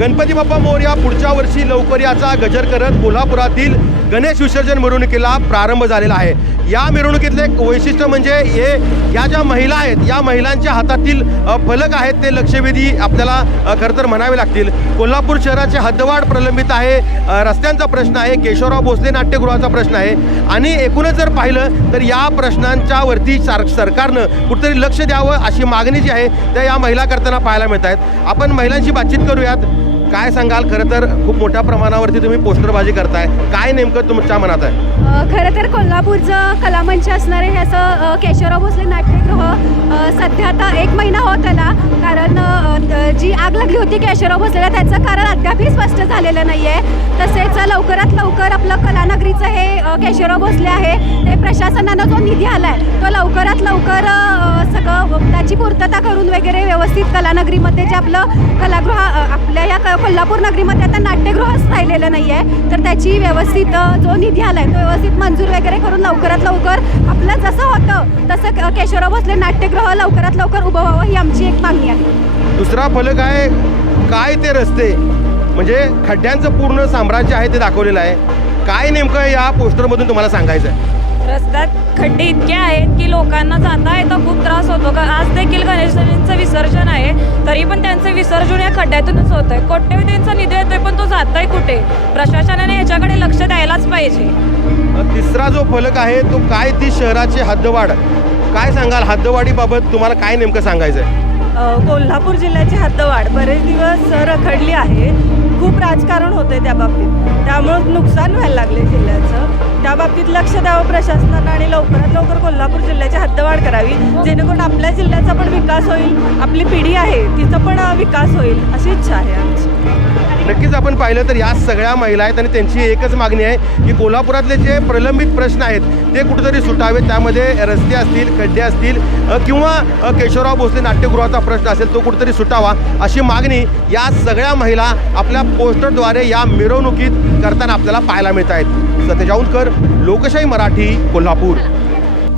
गणपती बाप्पा मोरया पुढच्या वर्षी लवकर याचा गजर करत कोल्हापुरातील गणेश विसर्जन मिरवणुकीला प्रारंभ झालेला आहे। या मिरवणुकीतले एक वैशिष्ट्य म्हणजे या ज्या महिला आहेत, या महिलांच्या हातातील फलक आहेत ते लक्षवेधी आपल्याला खरं तर म्हणावे लागतील। कोल्हापूर शहराचे हद्दवाढ प्रलंबित आहे, रस्त्यांचा प्रश्न आहे, केशवराव भोसले नाट्यगृहाचा प्रश्न आहे आणि एकूणच जर पाहिलं तर या प्रश्नांच्या वरती सरकारनं कुठेतरी लक्ष द्यावं अशी मागणी जी आहे त्या या महिला करताना पाहायला मिळत आहेत। आपण महिलांशी बातचीत करूयात। काय सांगाल? खरं तर खूप मोठ्या प्रमाणावरती तुम्ही पोस्टरबाजी करताय, काय नेमकं तुमच्या मनात आहे? खरं तर कोल्हापूरचं कलामंच असणारे हे असं केशवराव भोसले नाट्यगृह सध्या आता 1 महिना होत आला, कारण जी आग लागली होती केशवराव भोसलेला त्याचं कारण अद्यापही स्पष्ट झालेलं नाही आहे। तसेच लवकरात लवकर आपलं कलानगरीचं हे केशवराव भोसले आहे ते प्रशासनानं जो निधी आला आहे तो लवकरात लवकर सगळं त्याची पूर्तता करून वगैरे व्यवस्थित कलानगरीमध्ये जे आपलं कलागृह आपल्या या कोल्हापूर नगरीमध्ये आता नाट्यगृहच राहिलेलं नाही आहे, तर त्याची व्यवस्थित जो निधी आला आहे तो व्यवस्थित मंजूर वगैरे करून लवकरात लवकर आपलं जसं होतं तसं केशवराव भोसले नाट्यगृह लवकरात लवकर उभं व्हावं ही आमची एक मागणी आहे। दुसरा फलक आहे काय ते रस्ते, म्हणजे खड्ड्यांचं पूर्ण साम्राज्य आहे ते दाखवलेलं आहे। काय नेमकं या पोस्टरमधून तुम्हाला सांगायचं आहे? रस्त्यात खड्डे इतके आहेत की लोकांना जाता येता खूप त्रास होतो। का आज देखील गणेशांचं विसर्जन आहे, तरी पण त्यांचं विसर्जन या खड्ड्यातूनच होत आहे। कोट्यवधींचा निधी येतोय पण तो जातोय कुठे? प्रशासनाने याच्याकडे लक्ष द्यायलाच पाहिजे। तिसरा जो फलक आहे तो काय ती शहराची हद्दवाढ, काय सांगाल? हद्दवाढीबाबत तुम्हाला काय नेमकं सांगायचं आहे? कोल्हापूर जिल्ह्याची हद्दवाढ बरेच दिवस रखडली आहे, खूप राजकारण होते त्या बाबतीत, त्यामुळं नुकसान व्हायला लागले जिल्ह्याचं। त्या बाबतीत लक्ष द्यावं प्रशासनानं आणि लवकरात लवकर कोल्हापूर जिल्ह्याची हद्दवाढ करावी, जेणेकरून आपल्या जिल्ह्याचा पण विकास होईल, आपली पिढी आहे तिचा पण विकास होईल अशी इच्छा आहे आमची। नक्कीच आपण पाहिलं तर या सगळ्या महिला आहेत आणि त्यांची एकच मागणी आहे की कोल्हापुरातले जे प्रलंबित प्रश्न आहेत ते कुठेतरी सुटावेत। त्यामध्ये रस्ते असतील, खड्डे असतील किंवा केशवराव भोसले नाट्यगृहाचा प्रश्न असेल तो कुठेतरी सुटावा अशी मागणी या सगळ्या महिला आपल्या पोस्टरद्वारे या मिरवणुकीत करताना आपल्याला पाहायला मिळत आहेत। सतेज औंधकर, लोकशाही मराठी, कोल्हापूर।